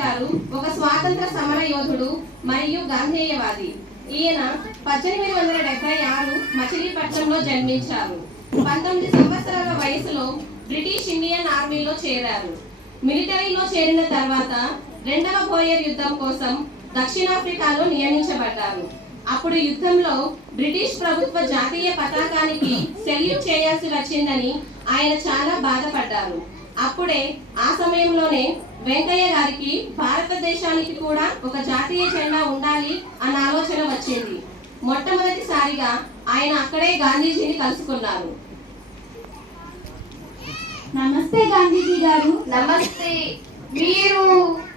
గారు ఒక స్వాతంత్ర సమర యోధుడు మరియు గాంధేయవాది. ఈయన 1876 మచిలీపట్నంలో జన్మించారు. 19 సంవత్సరాల వయసులో బ్రిటిష్ ఇండియన్ ఆర్మీలో చేరారు. మిలిటరీలో చేరిన తర్వాత రెండవ బోయర్ యుద్ధం కోసం దక్షిణాఫ్రికాలో నియమించబడ్డారు. అప్పుడు యుద్ధంలో బ్రిటిష్ ప్రభుత్వ జాతీయ పతాకానికి సెల్యూట్ చేయాల్సి వచ్చిందని ఆయన చాలా బాధపడ్డారు. అప్పుడే ఆ సమయంలోనే వెంకయ్య గారికి భారతదేశానికి కూడా ఒక జాతీయ జెండా ఉండాలి అన్న ఆలోచన వచ్చింది. మొట్టమొదటిసారిగా ఆయన అక్కడే గాంధీజీని కలుసుకున్నారు. నమస్తే గాంధీజీ గారు. నమస్తే. మీరు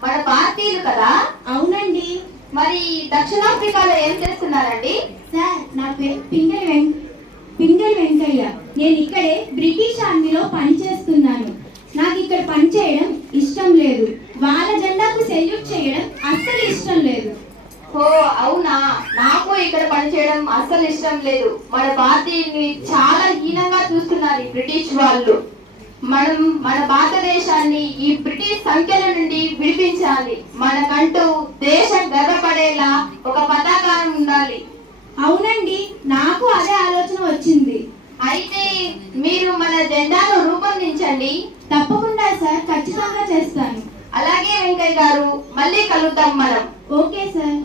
మన భారతీయులు కదా? అవునండి. మరి దక్షిణాఫ్రికాలో ఏం చేస్తున్నారండి? సార్, నా పేరు పింగళి వెంకయ్య. నేను ఇక్కడే బ్రిటిష్ ఆర్మీలో పనిచేస్తున్నాను. నాకు ఇక్కడ పనిచేయడం ఇష్టం లేదు. వాళ్ళ జెండాకు సెల్యూట్ చేయడం అస్సలు ఇష్టం లేదు. ఓ అవునా, నాకు ఇక్కడ పనిచేయడం అస్సలు ఇష్టం లేదు. మన భారతీయుల్ని చాలా హీనంగా చూస్తున్నారు ఈ బ్రిటిష్ వాళ్ళు. మనం మన భారతదేశాన్ని ఈ బ్రిటిష్ సంఖ్యల నుండి విడిపించాలి. మనకంటూ దేశం గర్వపడేలా ఒక పతాకం ఉండాలి. అవునండి, నాకు అదే ఆలోచన వచ్చింది. అయితే మీరు మన జెండాను రూపొందించండి. తప్పకుండా సార్, ఖచ్చితంగా చేస్తాను. అలాగే వెంకయ్య గారు, మళ్ళీ కలుద్దాం మనం. Okay sir.